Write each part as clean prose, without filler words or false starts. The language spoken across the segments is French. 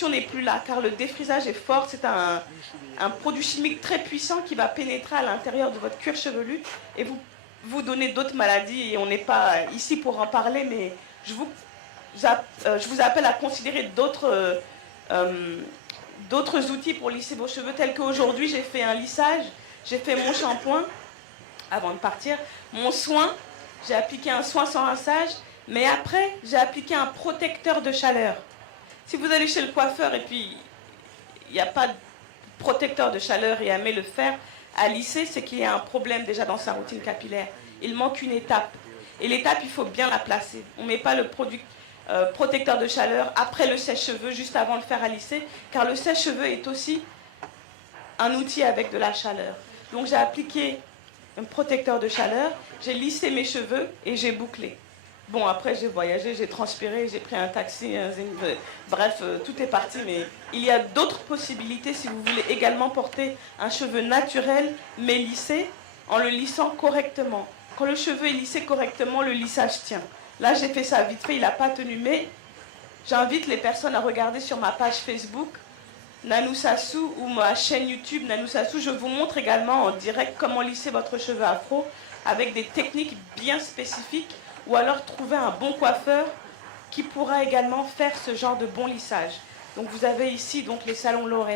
fonction n'est plus là, car le défrisage est fort. C'est un produit chimique très puissant qui va pénétrer à l'intérieur de votre cuir chevelu et vous donner d'autres maladies. Et on n'est pas ici pour en parler, mais je vous appelle à considérer d'autres outils pour lisser vos cheveux, tels qu'aujourd'hui, j'ai fait un lissage, j'ai fait mon shampoing avant de partir, mon soin, j'ai appliqué un soin sans rinçage, mais après, j'ai appliqué un protecteur de chaleur. Si vous allez chez le coiffeur et puis il n'y a pas de protecteur de chaleur et aimer le faire à lisser, c'est qu'il y a un problème déjà dans sa routine capillaire. Il manque une étape. Et l'étape, il faut bien la placer. On ne met pas le produit protecteur de chaleur après le sèche-cheveux, juste avant de le faire à lisser, car le sèche-cheveux est aussi un outil avec de la chaleur. Donc j'ai appliqué un protecteur de chaleur, j'ai lissé mes cheveux et j'ai bouclé. Bon, après j'ai voyagé, j'ai transpiré, j'ai pris un taxi, bref, tout est parti, mais il y a d'autres possibilités si vous voulez également porter un cheveu naturel, mais lissé, en le lissant correctement. Quand le cheveu est lissé correctement, le lissage tient. Là, j'ai fait ça vite fait, il n'a pas tenu, mais j'invite les personnes à regarder sur ma page Facebook, Nanou Sassou, ou ma chaîne YouTube, Nanou Sassou. Je vous montre également en direct comment lisser votre cheveu afro avec des techniques bien spécifiques, ou alors trouver un bon coiffeur qui pourra également faire ce genre de bon lissage. Donc vous avez ici donc les salons L'Or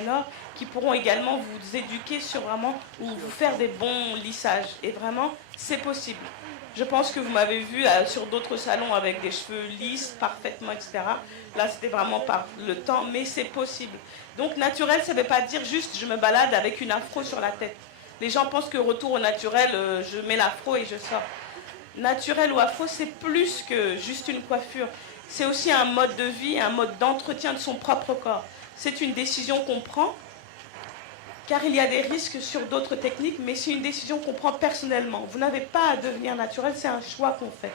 qui pourront également vous éduquer sur vraiment, ou vous faire des bons lissages. Et vraiment, c'est possible. Je pense que vous m'avez vu sur d'autres salons avec des cheveux lisses, parfaitement, etc. Là, c'était vraiment par le temps, mais c'est possible. Donc naturel, ça ne veut pas dire juste je me balade avec une afro sur la tête. Les gens pensent que retour au naturel, je mets l'afro et je sors. Naturel ou afro, c'est plus que juste une coiffure. C'est aussi un mode de vie, un mode d'entretien de son propre corps. C'est une décision qu'on prend, car il y a des risques sur d'autres techniques, mais c'est une décision qu'on prend personnellement. Vous n'avez pas à devenir naturel, c'est un choix qu'on fait.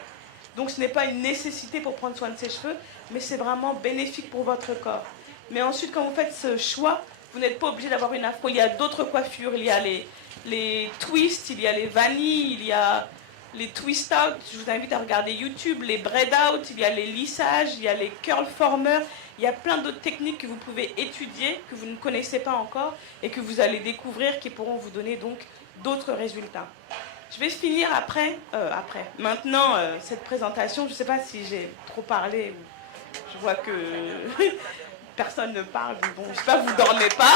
Donc ce n'est pas une nécessité pour prendre soin de ses cheveux, mais c'est vraiment bénéfique pour votre corps. Mais ensuite, quand vous faites ce choix, vous n'êtes pas obligé d'avoir une afro. Il y a d'autres coiffures, il y a les twists, il y a les vanilles, il y a les twist out, je vous invite à regarder YouTube, les braid out, il y a les lissages, il y a les curl formers, il y a plein d'autres techniques que vous pouvez étudier, que vous ne connaissez pas encore et que vous allez découvrir, qui pourront vous donner donc d'autres résultats. Je vais finir maintenant cette présentation. Je ne sais pas si j'ai trop parlé, je vois que personne ne parle, bon, j'espère que vous ne dormez pas.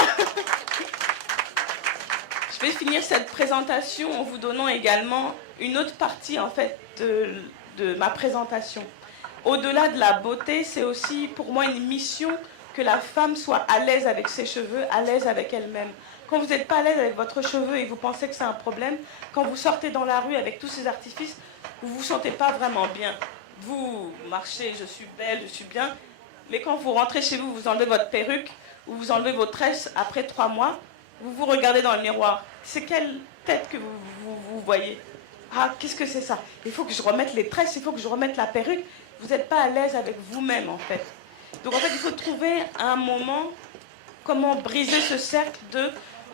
Je vais finir cette présentation en vous donnant également une autre partie en fait de ma présentation. Au-delà de la beauté, c'est aussi pour moi une mission que la femme soit à l'aise avec ses cheveux, à l'aise avec elle-même. Quand vous n'êtes pas à l'aise avec votre cheveu et que vous pensez que c'est un problème, quand vous sortez dans la rue avec tous ces artifices, vous ne vous sentez pas vraiment bien. Vous marchez, je suis belle, je suis bien, mais quand vous rentrez chez vous, vous enlevez votre perruque ou vous enlevez vos tresses après 3 mois, vous vous regardez dans le miroir. C'est quelle tête que vous voyez? Ah, qu'est-ce que c'est ça? Il faut que je remette les tresses, il faut que je remette la perruque. Vous n'êtes pas à l'aise avec vous-même, en fait. Donc, en fait, il faut trouver un moment comment briser ce cercle de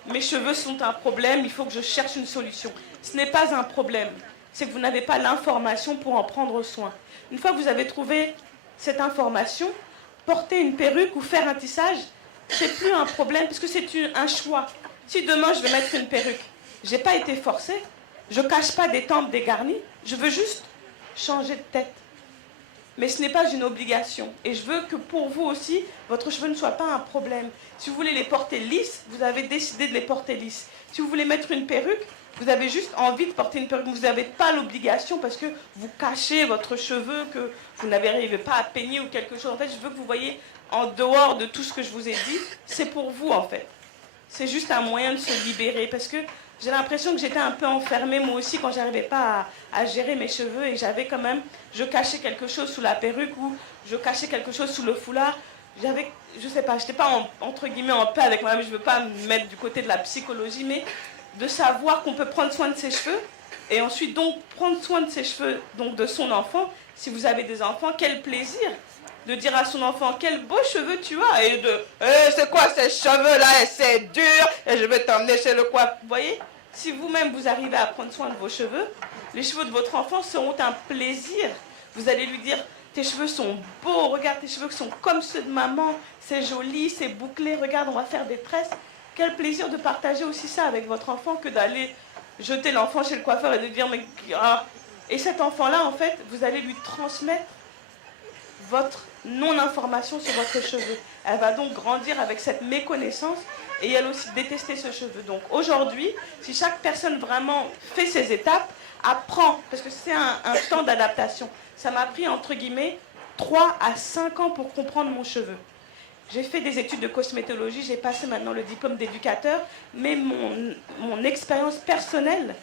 mes cheveux sont un problème, il faut que je cherche une solution. Ce n'est pas un problème, c'est que vous n'avez pas l'information pour en prendre soin. Une fois que vous avez trouvé cette information, porter une perruque ou faire un tissage, c'est plus un problème parce que c'est un choix. Si demain je vais mettre une perruque, je n'ai pas été forcée, je ne cache pas des tempes dégarnies, je veux juste changer de tête. Mais ce n'est pas une obligation. Et je veux que pour vous aussi, votre cheveu ne soit pas un problème. Si vous voulez les porter lisses, vous avez décidé de les porter lisses. Si vous voulez mettre une perruque, vous avez juste envie de porter une perruque. Vous n'avez pas l'obligation parce que vous cachez votre cheveu, que vous n'arrivez pas à peigner ou quelque chose. En fait, je veux que vous voyez en dehors de tout ce que je vous ai dit, c'est pour vous en fait. C'est juste un moyen de se libérer parce que j'ai l'impression que j'étais un peu enfermée moi aussi quand j'arrivais pas à gérer mes cheveux et j'avais quand même, je cachais quelque chose sous la perruque ou je cachais quelque chose sous le foulard. J'avais, je sais pas, j'étais pas entre guillemets en paix avec moi-même, je veux pas me mettre du côté de la psychologie, mais de savoir qu'on peut prendre soin de ses cheveux et ensuite donc prendre soin de ses cheveux, donc de son enfant. Si vous avez des enfants, quel plaisir de dire à son enfant quel beau cheveux tu as et de c'est quoi ces cheveux là, c'est dur et je vais t'emmener chez le coiffeur. Vous voyez, si vous-même vous arrivez à prendre soin de vos cheveux, les cheveux de votre enfant seront un plaisir. Vous allez lui dire tes cheveux sont beaux, regarde, tes cheveux sont comme ceux de maman, c'est joli, c'est bouclé, regarde, on va faire des tresses. Quel plaisir de partager aussi ça avec votre enfant que d'aller jeter l'enfant chez le coiffeur et de dire, mais... Ah. Et cet enfant-là, en fait, vous allez lui transmettre votre non-information sur votre cheveu. Elle va donc grandir avec cette méconnaissance et elle aussi détester ce cheveu. Donc aujourd'hui, si chaque personne vraiment fait ses étapes, apprend, parce que c'est un temps d'adaptation, ça m'a pris entre guillemets 3 à 5 ans pour comprendre mon cheveu. J'ai fait des études de cosmétologie, j'ai passé maintenant le diplôme d'éducateur, mais mon expérience personnelle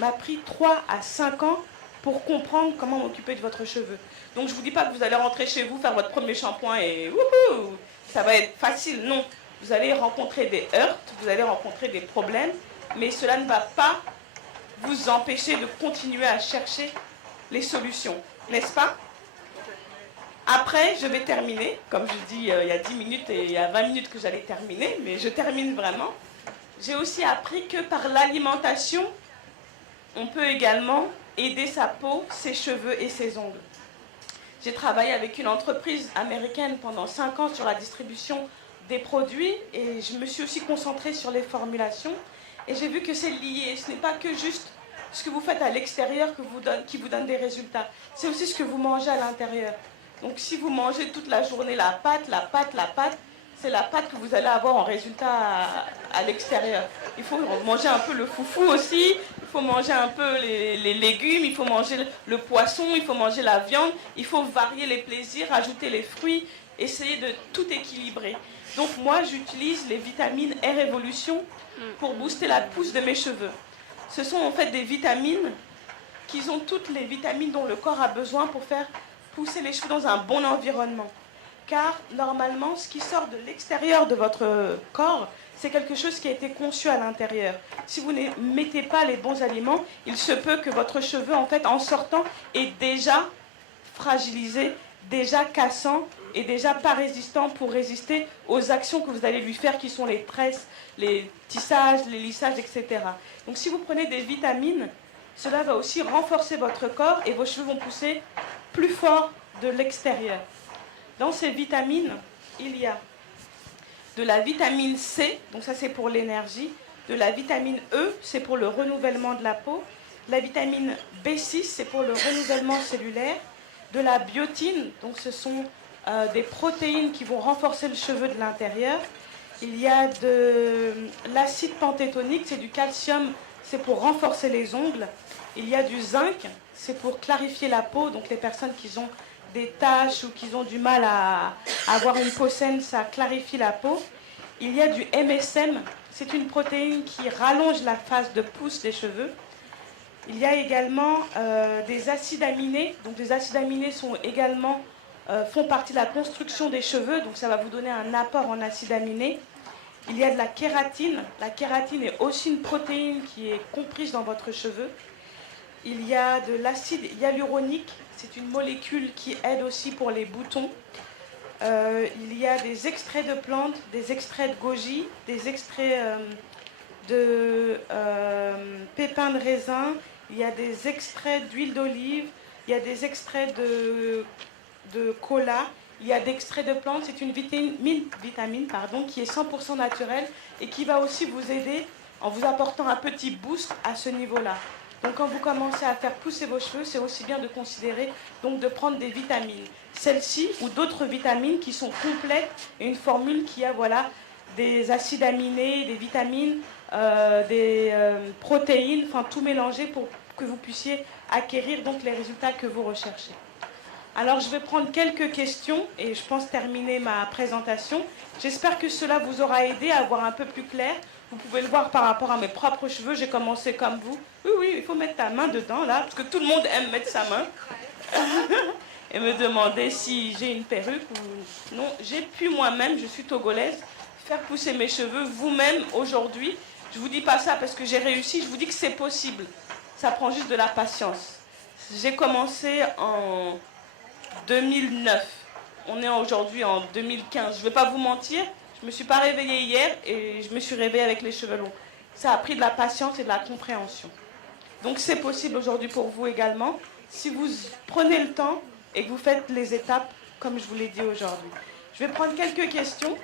m'a pris 3 à 5 ans pour comprendre comment m'occuper de votre cheveu. Donc je ne vous dis pas que vous allez rentrer chez vous, faire votre premier shampoing et wouhou, ça va être facile. Non, vous allez rencontrer des heurts, vous allez rencontrer des problèmes, mais cela ne va pas vous empêcher de continuer à chercher les solutions, n'est-ce pas? Après, je vais terminer, comme je dis il y a 10 minutes et il y a 20 minutes que j'allais terminer, mais je termine vraiment. J'ai aussi appris que par l'alimentation, on peut également aider sa peau, ses cheveux et ses ongles. J'ai travaillé avec une entreprise américaine pendant 5 ans sur la distribution des produits et je me suis aussi concentrée sur les formulations et j'ai vu que c'est lié. Ce n'est pas que juste ce que vous faites à l'extérieur qui vous donne des résultats. C'est aussi ce que vous mangez à l'intérieur. Donc si vous mangez toute la journée la pâte, c'est la pâte que vous allez avoir en résultat à l'extérieur. Il faut manger un peu le foufou aussi, il faut manger un peu les légumes, il faut manger le poisson, il faut manger la viande, il faut varier les plaisirs, ajouter les fruits, essayer de tout équilibrer. Donc moi j'utilise les vitamines Air Evolution pour booster la pousse de mes cheveux. Ce sont en fait des vitamines qui ont toutes les vitamines dont le corps a besoin pour faire pousser les cheveux dans un bon environnement. Car normalement, ce qui sort de l'extérieur de votre corps, c'est quelque chose qui a été conçu à l'intérieur. Si vous ne mettez pas les bons aliments, il se peut que votre cheveu, en fait, en sortant, est déjà fragilisé, déjà cassant et déjà pas résistant pour résister aux actions que vous allez lui faire, qui sont les tresses, les tissages, les lissages, etc. Donc si vous prenez des vitamines, cela va aussi renforcer votre corps et vos cheveux vont pousser plus fort de l'extérieur. Dans ces vitamines, il y a de la vitamine C, donc ça c'est pour l'énergie, de la vitamine E, c'est pour le renouvellement de la peau, la vitamine B6, c'est pour le renouvellement cellulaire, de la biotine, donc ce sont des protéines qui vont renforcer le cheveu de l'intérieur. Il y a de l'acide panthétonique, c'est du calcium, c'est pour renforcer les ongles. Il y a du zinc, c'est pour clarifier la peau, donc les personnes qui ont des taches ou qui ont du mal à avoir une peau saine, ça clarifie la peau. Il y a du MSM, c'est une protéine qui rallonge la phase de pousse des cheveux. Il y a également des acides aminés, donc les acides aminés sont également, font partie de la construction des cheveux, donc ça va vous donner un apport en acides aminés. Il y a de la kératine est aussi une protéine qui est comprise dans votre cheveu. Il y a de l'acide hyaluronique, c'est une molécule qui aide aussi pour les boutons. Il y a des extraits de plantes, des extraits de goji, des extraits de pépins de raisin, il y a des extraits d'huile d'olive, il y a des extraits de cola, il y a des extraits de plantes. C'est une vitamine qui est 100% naturelle et qui va aussi vous aider en vous apportant un petit boost à ce niveau-là. Donc quand vous commencez à faire pousser vos cheveux, c'est aussi bien de considérer donc de prendre des vitamines. Celles-ci ou d'autres vitamines qui sont complètes et une formule qui a des acides aminés, des vitamines, des protéines, enfin tout mélangé pour que vous puissiez acquérir donc les résultats que vous recherchez. Alors je vais prendre quelques questions et je pense terminer ma présentation. J'espère que cela vous aura aidé à voir un peu plus clair. Vous pouvez le voir par rapport à mes propres cheveux, j'ai commencé comme vous. Oui, il faut mettre ta main dedans là, parce que tout le monde aime mettre sa main. Et me demander si j'ai une perruque ou non. J'ai pu moi-même, je suis togolaise, faire pousser mes cheveux vous-même aujourd'hui. Je ne vous dis pas ça parce que j'ai réussi, je vous dis que c'est possible. Ça prend juste de la patience. J'ai commencé en 2009. On est aujourd'hui en 2015. Je ne vais pas vous mentir, je ne me suis pas réveillée hier et je me suis réveillée avec les cheveux longs. Ça a pris de la patience et de la compréhension. Donc c'est possible aujourd'hui pour vous également. Si vous prenez le temps et que vous faites les étapes comme je vous l'ai dit aujourd'hui. Je vais prendre quelques questions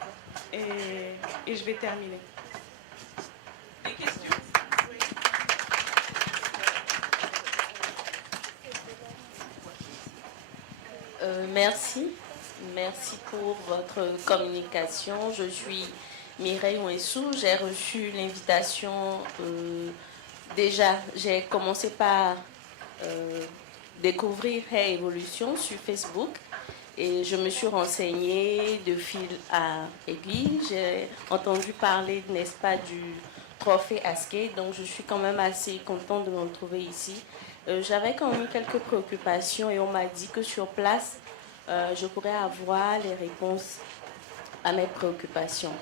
et je vais terminer. Des questions? Merci. Merci pour votre communication. Je suis Mireille Ouessou. J'ai reçu l'invitation. Déjà, j'ai commencé par découvrir Hair Evolution sur Facebook et je me suis renseignée de fil à aiguille. J'ai entendu parler, n'est-ce pas, du trophée Askey, donc je suis quand même assez contente de me retrouver ici. J'avais quand même quelques préoccupations et on m'a dit que sur place, je pourrais avoir les réponses à mes préoccupations.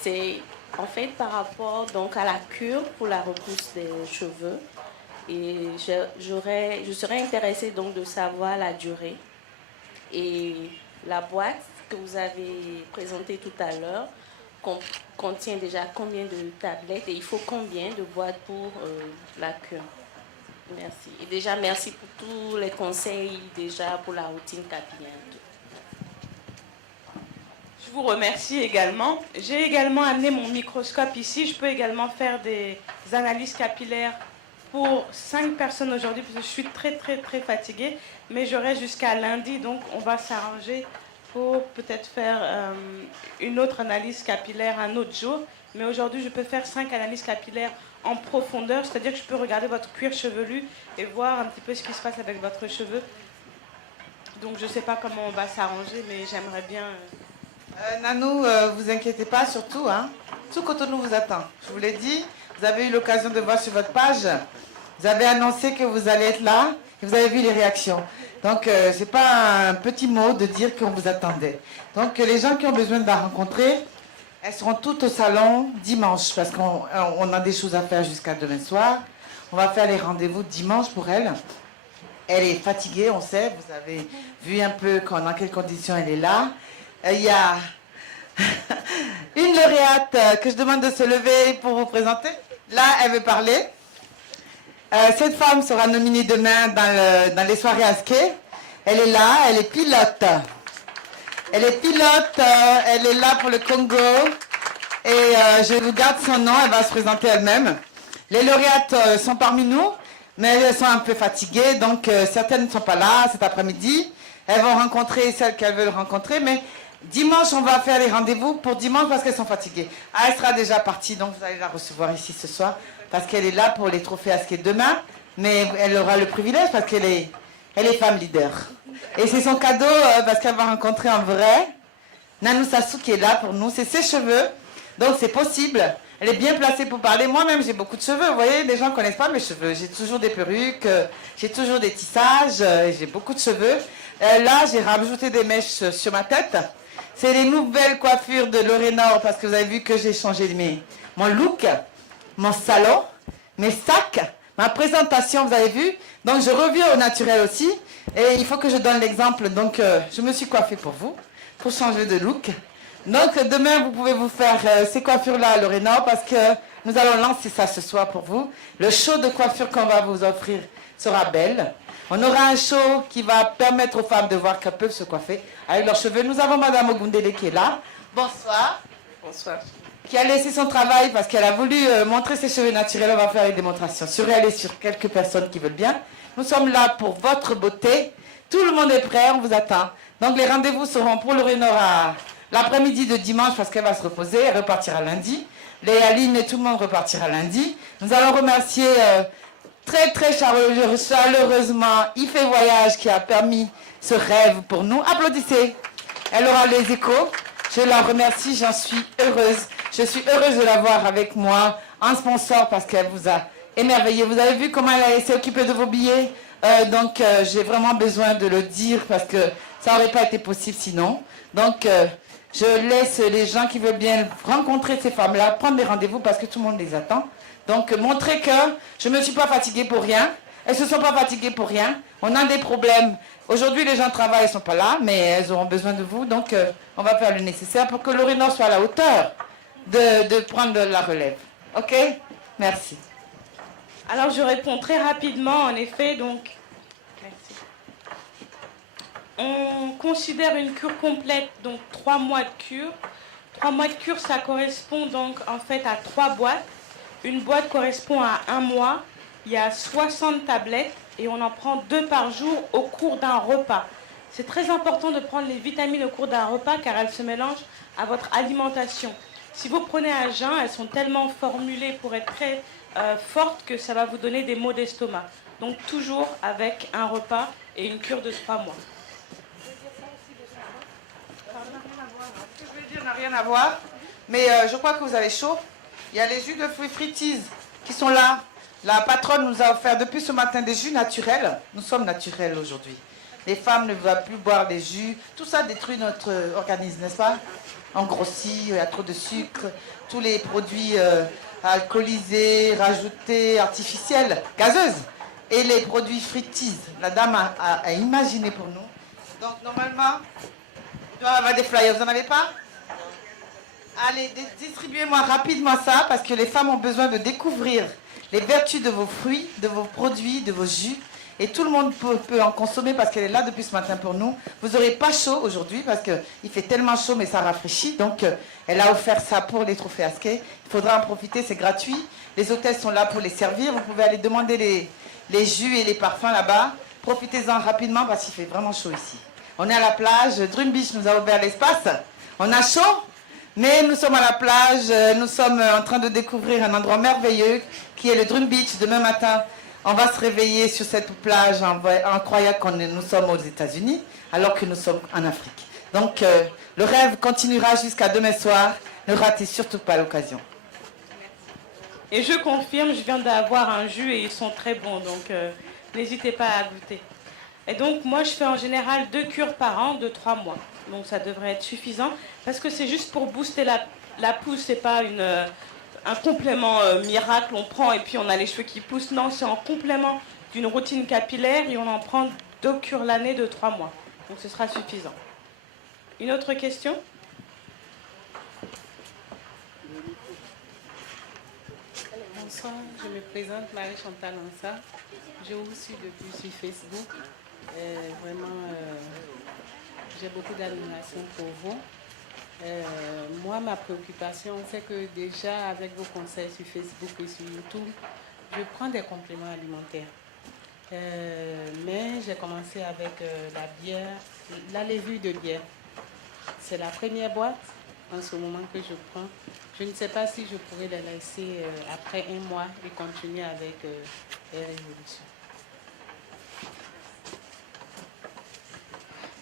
C'est en fait par rapport donc à la cure pour la repousse des cheveux. Et je serais intéressée donc de savoir la durée. Et la boîte que vous avez présentée tout à l'heure contient déjà combien de tablettes et il faut combien de boîtes pour la cure? Merci. Et déjà, merci pour tous les conseils déjà pour la routine capillaire. Je vous remercie également. J'ai également amené mon microscope ici. Je peux également faire des analyses capillaires pour 5 personnes aujourd'hui parce que je suis très fatiguée. Mais j'aurai jusqu'à lundi, donc on va s'arranger pour peut-être faire une autre analyse capillaire un autre jour. Mais aujourd'hui, je peux faire 5 analyses capillaires en profondeur, c'est-à-dire que je peux regarder votre cuir chevelu et voir un petit peu ce qui se passe avec votre cheveu. Donc je ne sais pas comment on va s'arranger, mais j'aimerais bien... Nanou, vous inquiétez pas surtout, hein. Tout Cotonou vous attend. Je vous l'ai dit, vous avez eu l'occasion de voir sur votre page, vous avez annoncé que vous allez être là et vous avez vu les réactions. Donc ce n'est pas un petit mot de dire qu'on vous attendait. Donc les gens qui ont besoin de la rencontrer, elles seront toutes au salon dimanche parce qu'on a des choses à faire jusqu'à demain soir. On va faire les rendez-vous dimanche pour elle. Elle est fatiguée, on sait. Vous avez vu un peu dans quelles conditions elle est là. Il y a une lauréate que je demande de se lever pour vous présenter. Là, elle veut parler. Cette femme sera nominée demain dans les soirées Askey. Elle est là, elle est pilote. Elle est pilote, elle est là pour le Congo. Et je vous garde son nom, elle va se présenter elle-même. Les lauréates sont parmi nous, mais elles sont un peu fatiguées, donc certaines ne sont pas là cet après-midi. Elles vont rencontrer celles qu'elles veulent rencontrer, mais dimanche, on va faire les rendez-vous pour dimanche parce qu'elles sont fatiguées. Ah, elle sera déjà partie, donc vous allez la recevoir ici ce soir, parce qu'elle est là pour les trophées Askey demain, mais elle aura le privilège parce qu'elle est femme leader. Et c'est son cadeau parce qu'elle va rencontrer en vrai Nanou Sassou qui est là pour nous. C'est ses cheveux, donc c'est possible. Elle est bien placée pour parler. Moi-même, j'ai beaucoup de cheveux. Vous voyez, les gens ne connaissent pas mes cheveux. J'ai toujours des perruques, j'ai toujours des tissages, j'ai beaucoup de cheveux. Là, j'ai rajouté des mèches sur ma tête. C'est les nouvelles coiffures de Lorénor parce que vous avez vu que j'ai changé mon look, mon salon, mes sacs, ma présentation, vous avez vu. Donc, je reviens au naturel aussi. Et il faut que je donne l'exemple. Donc, je me suis coiffée pour vous, pour changer de look. Donc, demain, vous pouvez vous faire ces coiffures-là à Lorénor parce que nous allons lancer ça ce soir pour vous. Le show de coiffure qu'on va vous offrir sera belle. On aura un show qui va permettre aux femmes de voir qu'elles peuvent se coiffer avec leurs cheveux. Nous avons Madame Ogundele qui est là. Bonsoir. Bonsoir. Qui a laissé son travail parce qu'elle a voulu montrer ses cheveux naturels. On va faire une démonstration sur elle et sur quelques personnes qui veulent bien. Nous sommes là pour votre beauté. Tout le monde est prêt, on vous attend. Donc les rendez-vous seront pour Lorénor à l'après-midi de dimanche parce qu'elle va se reposer. Elle repartira lundi. Léaline et tout le monde repartira lundi. Nous allons remercier très chaleureusement Ifé Voyage qui a permis ce rêve pour nous. Applaudissez. Elle aura les échos. Je la remercie, j'en suis heureuse. Je suis heureuse de l'avoir avec moi en sponsor parce qu'elle vous a émerveillé. Vous avez vu comment elle s'est occupée de vos billets. Donc j'ai vraiment besoin de le dire parce que ça n'aurait pas été possible sinon. Donc je laisse les gens qui veulent bien rencontrer ces femmes-là, prendre des rendez-vous parce que tout le monde les attend. Donc montrer que je ne me suis pas fatiguée pour rien. Elles ne se sont pas fatiguées pour rien. On a des problèmes. Aujourd'hui, les gens travaillent, elles ne sont pas là, mais elles auront besoin de vous. Donc on va faire le nécessaire pour que Lorénor soit à la hauteur de prendre la relève. OK? Merci. Alors je réponds très rapidement, en effet, donc... Merci. On considère une cure complète, donc 3 mois de cure. 3 mois de cure, ça correspond donc en fait à 3 boîtes. Une boîte correspond à 1 mois. Il y a 60 tablettes et on en prend 2 par jour au cours d'un repas. C'est très important de prendre les vitamines au cours d'un repas car elles se mélangent à votre alimentation. Si vous prenez à jeun, elles sont tellement formulées pour être très fortes que ça va vous donner des maux d'estomac. Donc toujours avec un repas et une cure de 3 mois. Ce que je vais dire n'a rien à voir, mais je crois que vous avez chaud. Il y a les jus de fruits Frittise qui sont là. La patronne nous a offert depuis ce matin des jus naturels. Nous sommes naturels aujourd'hui. Les femmes ne doivent plus boire des jus. Tout ça détruit notre organisme, n'est-ce pas? On grossit, il y a trop de sucre, tous les produits alcoolisés, rajoutés, artificiels, gazeuses. Et les produits Frittise, la dame a imaginé pour nous. Donc normalement, il doit y avoir des flyers, vous n'en avez pas? Allez, distribuez-moi rapidement ça, parce que les femmes ont besoin de découvrir les vertus de vos fruits, de vos produits, de vos jus. Et tout le monde peut en consommer parce qu'elle est là depuis ce matin pour nous. Vous n'aurez pas chaud aujourd'hui parce qu'il fait tellement chaud mais ça rafraîchit. Donc elle a offert ça pour les trophées Askey. Il faudra en profiter, c'est gratuit. Les hôtesses sont là pour les servir. Vous pouvez aller demander les jus et les parfums là-bas. Profitez-en rapidement parce qu'il fait vraiment chaud ici. On est à la plage. Drum Beach nous a ouvert l'espace. On a chaud, mais nous sommes à la plage. Nous sommes en train de découvrir un endroit merveilleux qui est le Drum Beach. Demain matin, on va se réveiller sur cette plage en croyant que nous sommes aux États-Unis, alors que nous sommes en Afrique. Donc, le rêve continuera jusqu'à demain soir. Ne ratez surtout pas l'occasion. Et je confirme, je viens d'avoir un jus et ils sont très bons, donc n'hésitez pas à goûter. Et donc, moi, je fais en général 2 cures par an de 3 mois. Donc, ça devrait être suffisant, parce que c'est juste pour booster la pousse, c'est pas un complément miracle, on prend et puis on a les cheveux qui poussent. Non, c'est en complément d'une routine capillaire et on en prend 2 cures l'année de 3 mois. Donc ce sera suffisant. Une autre question? Bonsoir, je me présente Marie-Chantal Ansa. Je vous suis depuis sur Facebook. Vraiment, j'ai beaucoup d'admiration pour vous. Moi, ma préoccupation, c'est que déjà, avec vos conseils sur Facebook et sur YouTube, je prends des compléments alimentaires. Mais j'ai commencé avec la bière, la levure de bière. C'est la première boîte en ce moment que je prends. Je ne sais pas si je pourrais la laisser après 1 mois et continuer avec Air Évolution.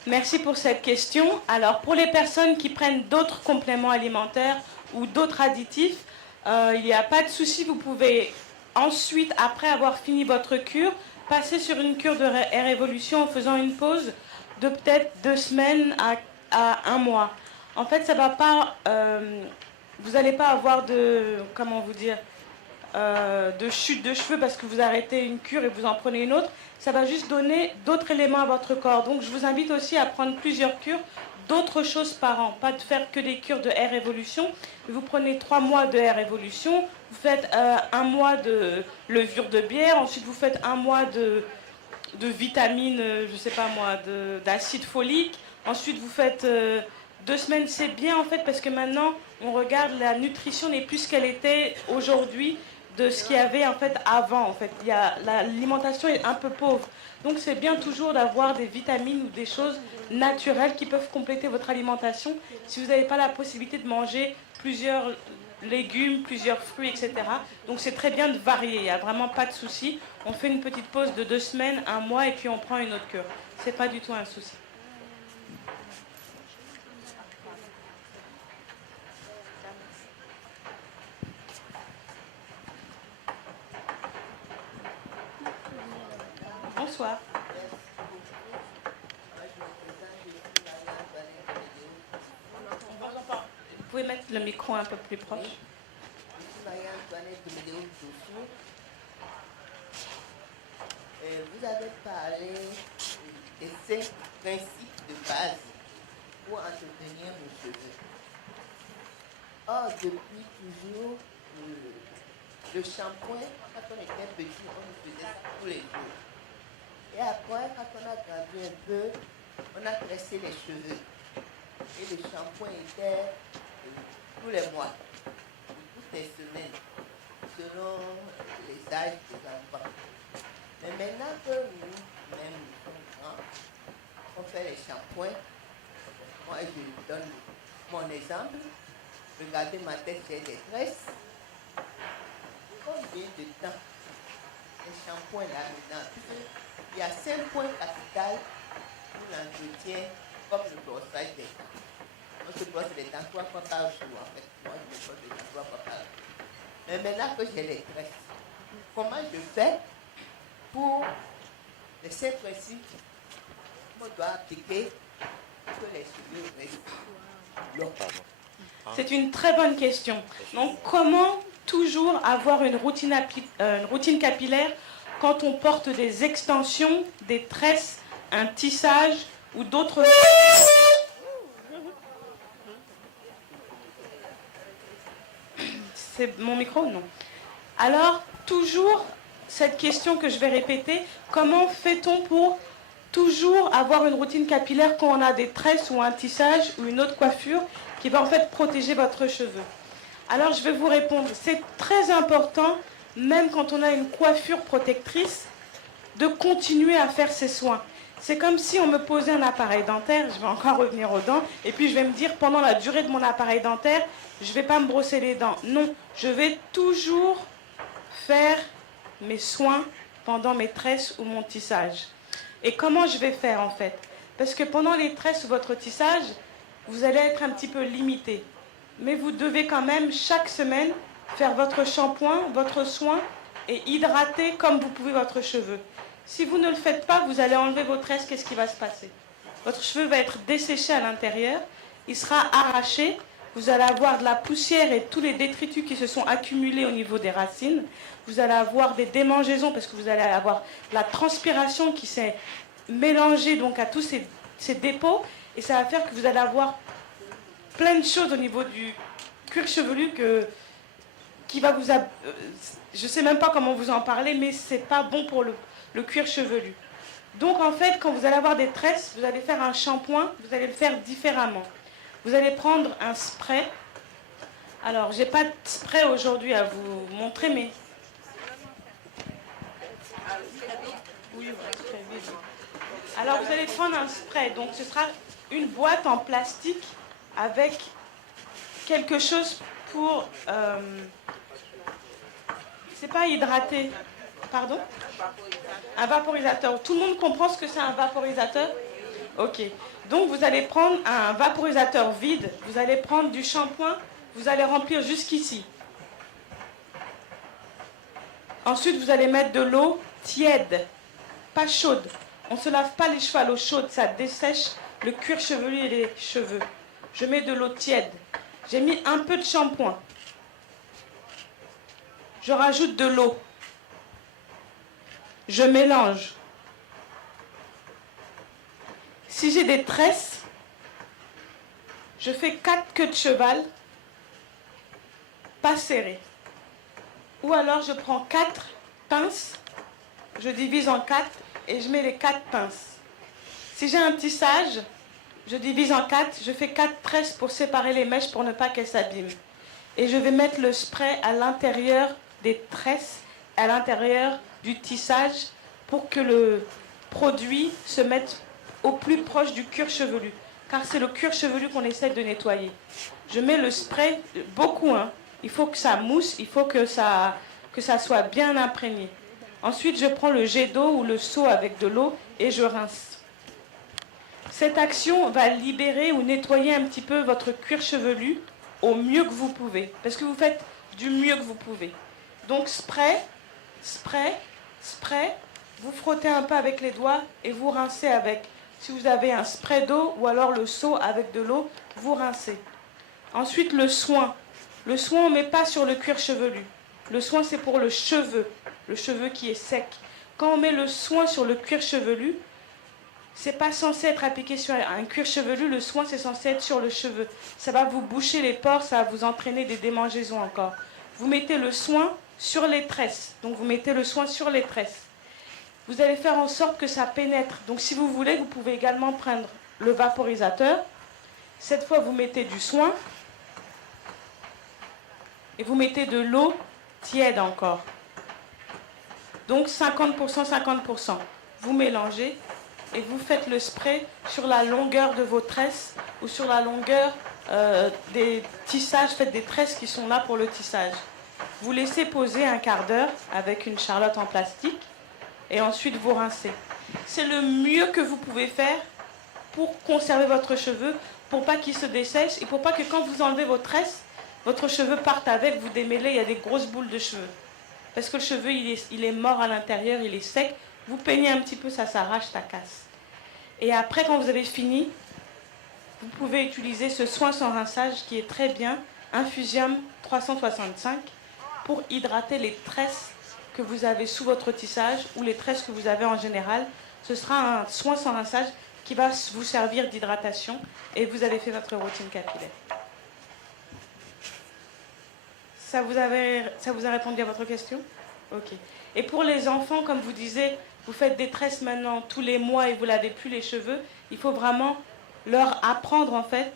Merci pour cette question. Alors, pour les personnes qui prennent d'autres compléments alimentaires ou d'autres additifs, il n'y a pas de souci. Vous pouvez ensuite, après avoir fini votre cure, passer sur une cure de Air Évolution en faisant une pause de peut-être 2 semaines à 1 mois. En fait, ça va pas... vous n'allez pas avoir comment vous dire, de chute de cheveux parce que vous arrêtez une cure et vous en prenez une autre. Ça va juste donner d'autres éléments à votre corps. Donc je vous invite aussi à prendre plusieurs cures, d'autres choses par an. Pas de faire que des cures de Air Évolution. Vous prenez 3 mois de Air Évolution, vous faites 1 mois de levure de bière, ensuite vous faites 1 mois de vitamines, je sais pas moi, d'acide folique. Ensuite vous faites 2 semaines, c'est bien en fait parce que maintenant on regarde la nutrition n'est plus ce qu'elle était aujourd'hui de ce qu'il y avait en fait avant. En fait, l'alimentation est un peu pauvre, donc c'est bien toujours d'avoir des vitamines ou des choses naturelles qui peuvent compléter votre alimentation. Si vous n'avez pas la possibilité de manger plusieurs légumes, plusieurs fruits, etc. Donc c'est très bien de varier. Il n'y a vraiment pas de souci. On fait une petite pause de 2 semaines, 1 mois et puis on prend une autre cure. C'est pas du tout un souci. Bonsoir. Vous pouvez mettre le micro un peu plus proche. Vous avez parlé de ces principes de base pour entretenir nos cheveux. Or, depuis toujours, le shampoing, quand on était petit, on faisait ça tous les jours. Et après, quand on a grandi un peu, on a tressé les cheveux. Et le shampoing était tous les mois, toutes les semaines, selon les âges des enfants. Mais maintenant que nous-mêmes nous sommes grands, on fait les shampoings. Moi, je donne mon exemple. Regardez ma tête, j'ai des tresses. Combien de temps les shampoings là maintenant? Il y a 5 points capitaux pour l'entretien, comme le brossage des dents. On se brosse les dents 3 fois par jour en fait. Moi, je me brosse les dents 3 fois par jour. Mais maintenant que j'ai les tresses, comment je fais pour les 5 principes qu'on doit appliquer pour que les cheveux restent longs? C'est une très bonne question. Donc, comment toujours avoir une routine capillaire quand on porte des extensions, des tresses, un tissage ou d'autres... C'est mon micro? Non. Alors, toujours cette question que je vais répéter, comment fait-on pour toujours avoir une routine capillaire quand on a des tresses ou un tissage ou une autre coiffure qui va en fait protéger votre cheveu? Alors, je vais vous répondre. C'est très important, même quand on a une coiffure protectrice, de continuer à faire ses soins. C'est comme si on me posait un appareil dentaire, je vais encore revenir aux dents, et puis je vais me dire, pendant la durée de mon appareil dentaire, je ne vais pas me brosser les dents. Non, je vais toujours faire mes soins pendant mes tresses ou mon tissage. Et comment je vais faire en fait? Parce que pendant les tresses ou votre tissage, vous allez être un petit peu limité. Mais vous devez quand même chaque semaine faire votre shampoing, votre soin et hydrater comme vous pouvez votre cheveu. Si vous ne le faites pas, vous allez enlever vos tresses, qu'est-ce qui va se passer? Votre cheveu va être desséché à l'intérieur, il sera arraché, vous allez avoir de la poussière et tous les détritus qui se sont accumulés au niveau des racines, vous allez avoir des démangeaisons parce que vous allez avoir la transpiration qui s'est mélangée donc à tous ces dépôts et ça va faire que vous allez avoir plein de choses au niveau du cuir chevelu qui va vous... je ne sais même pas comment vous en parler, mais ce n'est pas bon pour le cuir chevelu. Donc en fait, quand vous allez avoir des tresses, vous allez faire un shampoing, vous allez le faire différemment. Vous allez prendre un spray. Alors, j'ai pas de spray aujourd'hui à vous montrer, mais... Alors, vous allez prendre un spray. Donc, ce sera une boîte en plastique avec quelque chose pour... c'est pas hydraté. Pardon? Un vaporisateur. Tout le monde comprend ce que c'est un vaporisateur? Ok. Donc, vous allez prendre un vaporisateur vide. Vous allez prendre du shampoing. Vous allez remplir jusqu'ici. Ensuite, vous allez mettre de l'eau tiède, pas chaude. On ne se lave pas les cheveux à l'eau chaude. Ça dessèche le cuir chevelu et les cheveux. Je mets de l'eau tiède. J'ai mis un peu de shampoing. Je rajoute de l'eau. Je mélange. Si j'ai des tresses, je fais 4 queues de cheval, pas serrées. Ou alors je prends 4 pinces, je divise en 4 et je mets les 4 pinces. Si j'ai un tissage, je divise en 4, je fais 4 tresses pour séparer les mèches pour ne pas qu'elles s'abîment. Et je vais mettre le spray à l'intérieur des tresses, à l'intérieur du tissage pour que le produit se mette au plus proche du cuir chevelu. Car c'est le cuir chevelu qu'on essaie de nettoyer. Je mets le spray, beaucoup, hein. Il faut que ça mousse, il faut que ça soit bien imprégné. Ensuite, je prends le jet d'eau ou le seau avec de l'eau et je rince. Cette action va libérer ou nettoyer un petit peu votre cuir chevelu au mieux que vous pouvez. Parce que vous faites du mieux que vous pouvez. Donc spray, spray, spray. Vous frottez un peu avec les doigts et vous rincez avec. Si vous avez un spray d'eau ou alors le seau avec de l'eau, vous rincez. Ensuite, le soin. Le soin, on ne met pas sur le cuir chevelu. Le soin, c'est pour le cheveu qui est sec. Quand on met le soin sur le cuir chevelu, c'est pas censé être appliqué sur un cuir chevelu, le soin, c'est censé être sur le cheveu. Ça va vous boucher les pores, ça va vous entraîner des démangeaisons encore. Vous mettez le soin sur les tresses. Donc, vous mettez le soin sur les tresses. Vous allez faire en sorte que ça pénètre. Donc, si vous voulez, vous pouvez également prendre le vaporisateur. Cette fois, vous mettez du soin. Et vous mettez de l'eau tiède encore. Donc 50%, 50%. Vous mélangez et vous faites le spray sur la longueur de vos tresses ou sur la longueur des tissages. Faites des tresses qui sont là pour le tissage. Vous laissez poser un quart d'heure avec une charlotte en plastique et ensuite vous rincez. C'est le mieux que vous pouvez faire pour conserver votre cheveu, pour pas qu'il se dessèche et pour pas que quand vous enlevez vos tresses, votre cheveu parte avec, vous démêlez, il y a des grosses boules de cheveux. Parce que le cheveu, il est mort à l'intérieur, il est sec. Vous peignez un petit peu, ça s'arrache, ça casse. Et après, quand vous avez fini, vous pouvez utiliser ce soin sans rinçage qui est très bien, Infusium 365, pour hydrater les tresses que vous avez sous votre tissage ou les tresses que vous avez en général. Ce sera un soin sans rinçage qui va vous servir d'hydratation et vous avez fait votre routine capillaire. Ça vous a répondu à votre question? Ok. Et pour les enfants, comme vous disiez, vous faites des tresses maintenant tous les mois et vous lavez plus les cheveux. Il faut vraiment leur apprendre en fait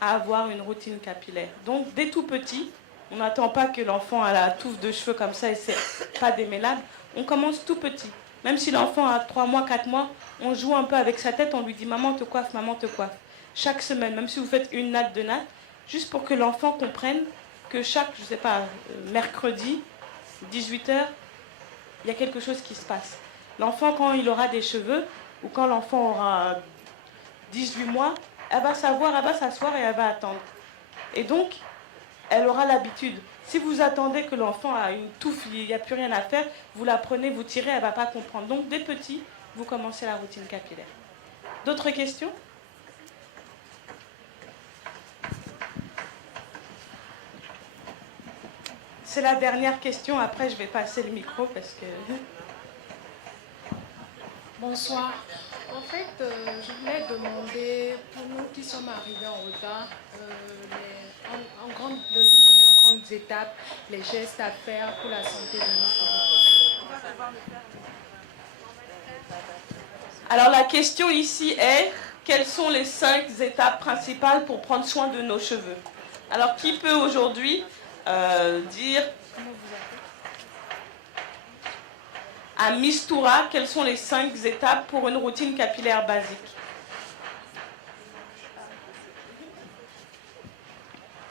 à avoir une routine capillaire. Donc dès tout petit, on n'attend pas que l'enfant a la touffe de cheveux comme ça et c'est pas démêlable. On commence tout petit. Même si l'enfant a 3 mois, 4 mois, on joue un peu avec sa tête, on lui dit maman te coiffe, maman te coiffe. Chaque semaine, même si vous faites une natte, 2 nattes, juste pour que l'enfant comprenne que chaque, je sais pas, mercredi, 18 h, il y a quelque chose qui se passe. L'enfant, quand il aura des cheveux, ou quand l'enfant aura 18 mois, elle va savoir, elle va s'asseoir et elle va attendre. Et donc, elle aura l'habitude. Si vous attendez que l'enfant a une touffe, il n'y a plus rien à faire, vous la prenez, vous tirez, elle ne va pas comprendre. Donc, dès petit, vous commencez la routine capillaire. D'autres questions ? C'est la dernière question, après je vais passer le micro parce que... Bonsoir. En fait, je voulais demander, pour nous qui sommes arrivés en retard, donner en grandes étapes les gestes à faire pour la santé de nos cheveux. Alors la question ici est, quelles sont les 5 étapes principales pour prendre soin de nos cheveux? Alors qui peut aujourd'hui dire à Mistoura quelles sont les 5 étapes pour une routine capillaire basique?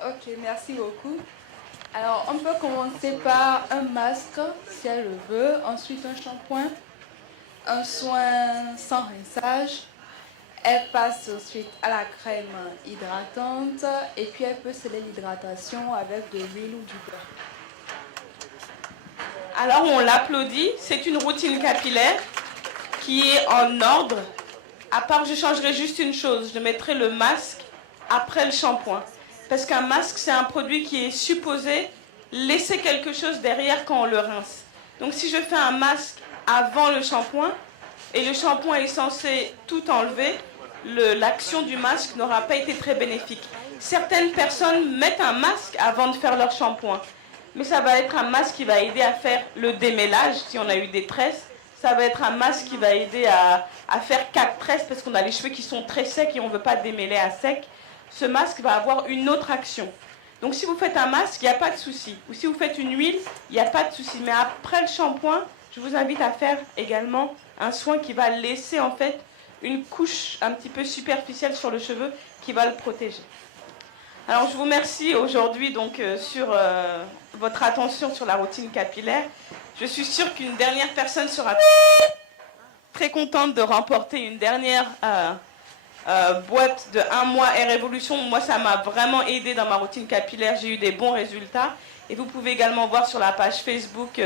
Ok, merci beaucoup. Alors, on peut commencer par un masque, si elle le veut, ensuite un shampoing, un soin sans rinçage. Elle passe ensuite à la crème hydratante et puis elle peut sceller l'hydratation avec de l'huile ou du beurre. Alors on l'applaudit, c'est une routine capillaire qui est en ordre. À part, je changerai juste une chose, je mettrai le masque après le shampoing. Parce qu'un masque, c'est un produit qui est supposé laisser quelque chose derrière quand on le rince. Donc si je fais un masque avant le shampoing, et le shampoing est censé tout enlever, l'action du masque n'aura pas été très bénéfique. Certaines personnes mettent un masque avant de faire leur shampoing. Mais ça va être un masque qui va aider à faire le démêlage, si on a eu des tresses. Ça va être un masque qui va aider à faire 4 tresses, parce qu'on a les cheveux qui sont très secs et on ne veut pas démêler à sec. Ce masque va avoir une autre action. Donc si vous faites un masque, il n'y a pas de souci. Ou si vous faites une huile, il n'y a pas de souci. Mais après le shampoing, je vous invite à faire également un soin qui va laisser en fait une couche un petit peu superficielle sur le cheveu qui va le protéger. Alors je vous remercie aujourd'hui donc sur votre attention sur la routine capillaire. Je suis sûre qu'une dernière personne sera très contente de remporter une dernière boîte de 1 mois Air Evolution. Moi ça m'a vraiment aidé dans ma routine capillaire, j'ai eu des bons résultats. Et vous pouvez également voir sur la page Facebook